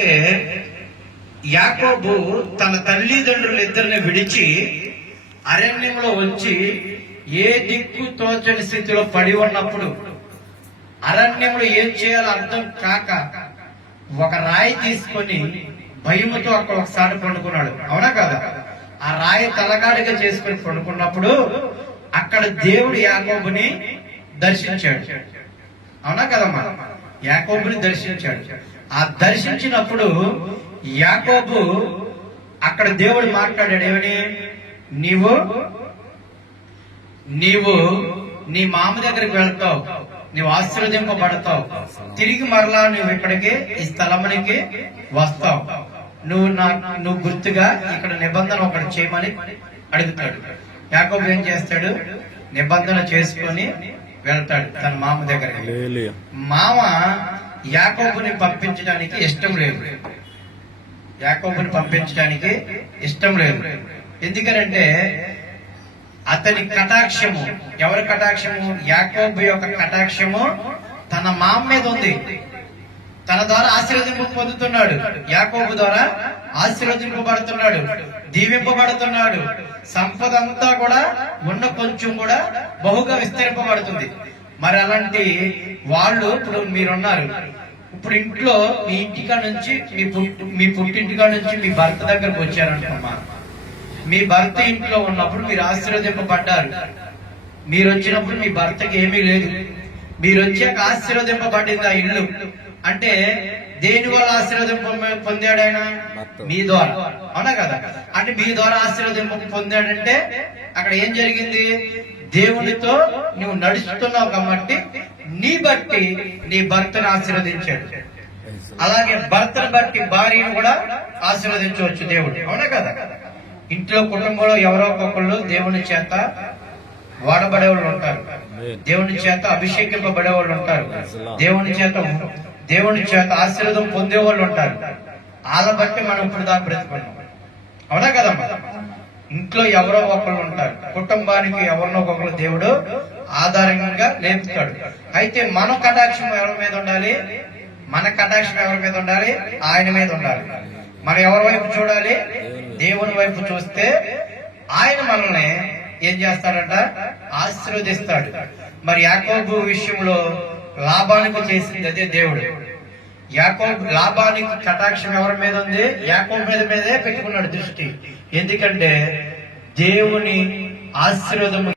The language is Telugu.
ఏంటంటే యాకోబు తన తల్లిదండ్రులు ఇద్దరిని విడిచి అరణ్యంలో వచ్చి ఏ దిక్కు తోచని స్థితిలో పడి ఉన్నప్పుడు అరణ్యంలో ఏం చేయాలో అర్థం కాక ఒక రాయి తీసుకొని భయముతో అక్కడ ఒకసారి పండుకున్నాడు. అవునా కదా? ఆ రాయి తలకాడిగా చేసుకుని పండుకున్నప్పుడు అక్కడ దేవుడు యాకోబుని దర్శించాడు. అవునా కదమ్మా? యాకోబుని దర్శించాడు. ఆ దర్శించినప్పుడు యాకోబు అక్కడ దేవుడు మాట్లాడాడు. ఏమని? నీవు నీ మామ దగ్గరికి వెళ్తావు, నీవు ఆశీర్వదింపబడతావు, తిరిగి మరలా నువ్వు ఇక్కడికి ఈ స్థలమునికి వస్తావు, నువ్వు గుర్తుగా ఇక్కడ నిబంధన ఒకటి చేయమని అడుగుతాడు. యాకోబు ఏం చేస్తాడు? నిబంధన చేసుకొని వెళ్తాడు తన మామ దగ్గరికి. మామ యాకోబుని పంపించడానికి ఇష్టం లేదు. ఎందుకనంటే అతని కటాక్షము, ఎవరి కటాక్షము? యాకోబు యొక్క కటాక్షము తన మామ మీద ఉంది. తన ద్వారా ఆశీర్వదింపు పొందుతున్నాడు. యాకోబు ద్వారా ఆశీర్వదింపబడుతున్నాడు, దీవింపబడుతున్నాడు. సంపద అంతా కూడా ఉన్న కొంచెం కూడా బహుగా విస్తరింపబడుతుంది. మరి అలాంటి వాళ్ళు ఇప్పుడు మీరున్నారు. ఇప్పుడు ఇంట్లో మీ ఇంటికా నుంచి మీ పుట్టింటికా నుంచి మీ భర్త దగ్గరకు వచ్చారనుకున్నా. మీ భర్త ఇంట్లో ఉన్నప్పుడు మీరు ఆశీర్వదింపబడ్డారు. మీరు వచ్చినప్పుడు మీ భర్తకి ఏమీ లేదు. మీరు వచ్చాక ఆశీర్వదింపబడింది ఆ ఇల్లు. అంటే దేని వల్ల ఆశీర్వదింప పొందాడు ఆయన? మీ ద్వారా. అవునా కదా? అంటే మీ ద్వారా ఆశీర్వదింప పొందాడంటే అక్కడ ఏం జరిగింది? దేవునితో నువ్వు నడుస్తున్నావు కాబట్టి నీ బట్టి నీ భర్తను ఆశీర్వదించాడు. అలాగే భర్తను బట్టి భార్యను కూడా ఆశీర్వదించవచ్చు దేవుడు. అవునా కదా? ఇంట్లో కుటుంబంలో ఎవరో ఒకళ్ళు దేవుని చేత వాడబడే వాళ్ళు ఉంటారు, దేవుని చేత అభిషేకింపబడే వాళ్ళు ఉంటారు, దేవుని చేత ఆశీర్వాదం పొందే వాళ్ళు ఉంటారు. వాళ్ళ బట్టి మనం ఇప్పుడు దాకా బ్రతుకున్నాం. అవునా కదమ్మా? ఇంట్లో ఎవరో ఒకళ్ళు ఉంటారు, కుటుంబానికి ఎవరినో ఒకళ్ళు దేవుడు ఆధారంగా లేపుతాడు. అయితే మన కటాక్షం ఎవరి మీద ఉండాలి? ఆయన మీద ఉండాలి. మనం ఎవరి వైపు చూడాలి? దేవుని వైపు చూస్తే ఆయన మనల్ని ఏం చేస్తాడంట? ఆశీర్వదిస్తాడు. మరి యాకోబు విషయంలో లాభానికి చేసింది అదే దేవుడు. లాభానికి కటాక్షం ఎవరి మీద ఉంది? యాకోబు మీదే పెట్టుకున్నాడు దృష్టి. ఎందుకంటే దేవుని ఆశీర్వాదం